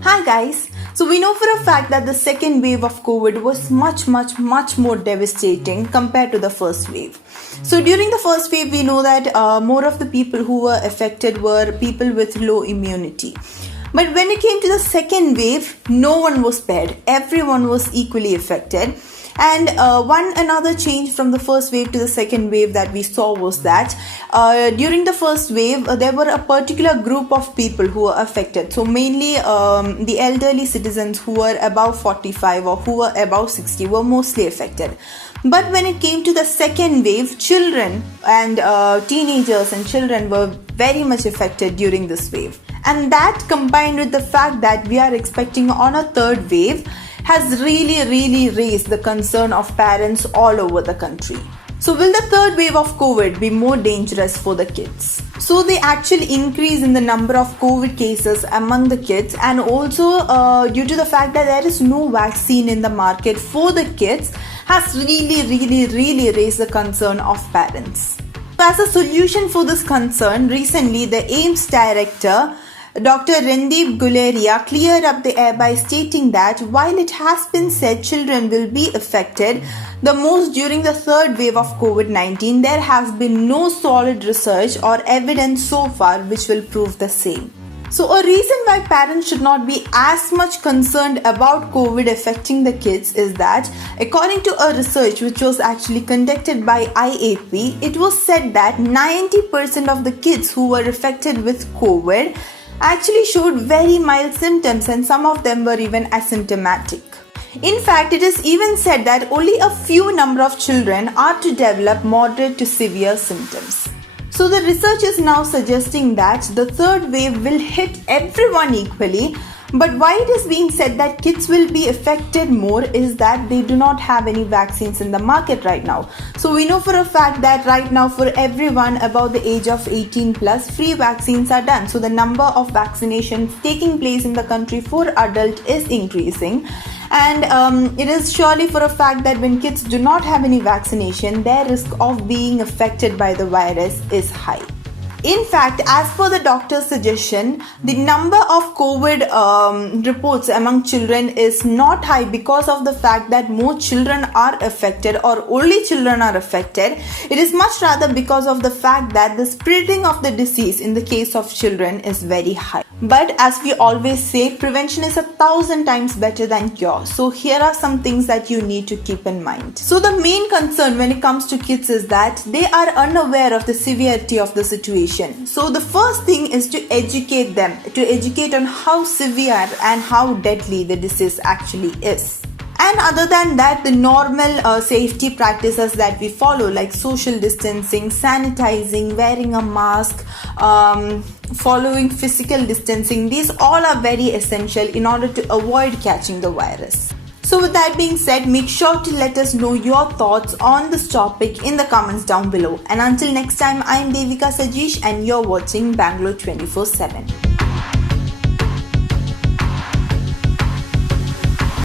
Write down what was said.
Hi guys, so we know for a fact that the second wave of COVID was much more devastating compared to the first wave. So during the first wave, we know that more of the people who were affected were people with low immunity. But when it came to the second wave, no one was spared. Everyone was equally affected. And one another change from the first wave to the second wave that we saw was that during the first wave, there were a particular group of people who were affected. So mainly the elderly citizens who were above 45 or who were above 60 were mostly affected. But when it came to the second wave, children and teenagers and children were very much affected during this wave. And that combined with the fact that we are expecting on a third wave has really raised the concern of parents all over the country. So will the third wave of COVID be more dangerous for the kids? So the actual increase in the number of COVID cases among the kids, and also due to the fact that there is no vaccine in the market for the kids, has really raised the concern of parents. So as a solution for this concern, recently the AIIMS director Dr. Randeep Guleria cleared up the air by stating that while it has been said children will be affected the most during the third wave of COVID-19, there has been no solid research or evidence so far which will prove the same. So a reason why parents should not be as much concerned about COVID affecting the kids is that according to a research which was actually conducted by IAP, it was said that 90% of the kids who were affected with COVID actually showed very mild symptoms, and some of them were even asymptomatic. In fact, it is even said that only a few number of children are to develop moderate to severe symptoms. So the research is now suggesting that the third wave will hit everyone equally. But why it is being said that kids will be affected more is that they do not have any vaccines in the market right now. So we know for a fact that right now for everyone above the age of 18 plus, free vaccines are done. So the number of vaccinations taking place in the country for adult is increasing. And it is surely for a fact that when kids do not have any vaccination, their risk of being affected by the virus is high. In fact, as per the doctor's suggestion, the number of COVID reports among children is not high because of the fact that more children are affected or only children are affected. It is much rather because of the fact that the spreading of the disease in the case of children is very high. But as we always say, prevention is 1,000 times better than cure. So here are some things that you need to keep in mind. So the main concern when it comes to kids is that they are unaware of the severity of the situation. So the first thing is to educate them, to educate on how severe and how deadly the disease actually is. And other than that, the normal safety practices that we follow, like social distancing, sanitizing, wearing a mask, following physical distancing, these all are very essential in order to avoid catching the virus. So with that being said, make sure to let us know your thoughts on this topic in the comments down below. And until next time, I am Devika Sajeesh and you're watching Bangalore 24/7.